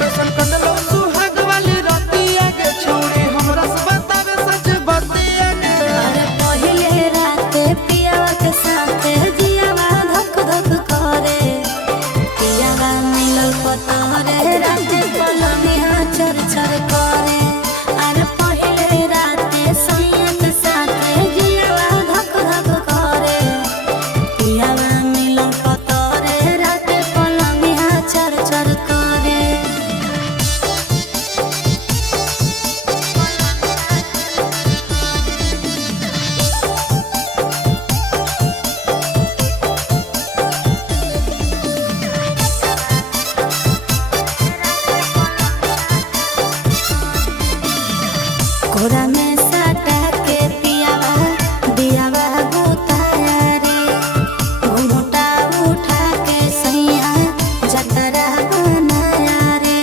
कैसन कटलो सुहाग वाली रतिया के छोड़ी हमरा से बतावे सच बतिया के। अरे पहिले राते पियावा के साथे जियावा धक धक करे, पियावा मिलल पतरे राते पलनिया चर चर करे। अरे पहिले राते सैया के साथे जियावा धक धक करे, पियावा मिलल पतरे राते पलनिया चर चर करे। कोरा में साटा के पियावा दियावा बुताया रे, घुंघटा उठा के सैया जतरा बनाया रे।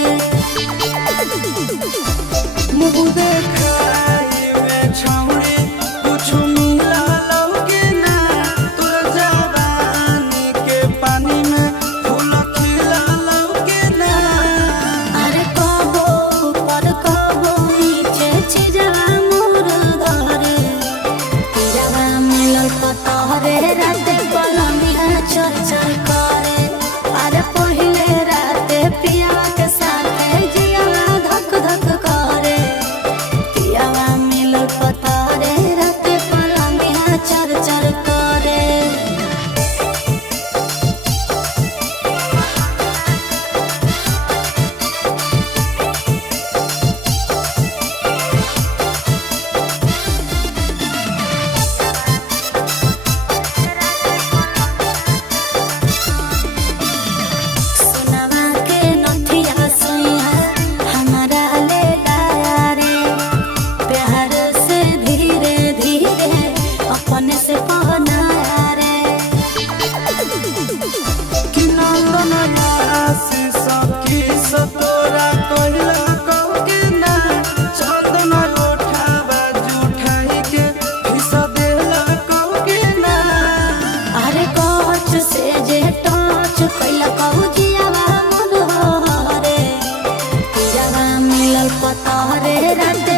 मुँह देखाई में छौड़ी कुछ मिला लौके ना, तोर जवानी के पानी में फूल खिला लौके ना। अरे कबो ऊपर कबो नीचे छिजवा मोर धरे, पियावा मिलल पतरे राते पलनिया चर चर करे। अरे पहिले राते पियावा के साथे जियावा धक धक करे, पियावा मिलल पतरे राते पलनिया चर चर करे। सोनवा के नथिया सैया हमारा ले लाया रे, प्यार से धीरे धीरे अपने से पहनाया रे। कि नंदन राशि सखी सतोरा कहिला कहके ना, चंदन उठावा जुठाई के हिस्सा देला कहके ना। अरे कच से जे टच कैला कहू जियावा मन हो रे, पियावा मिलल पतरे राते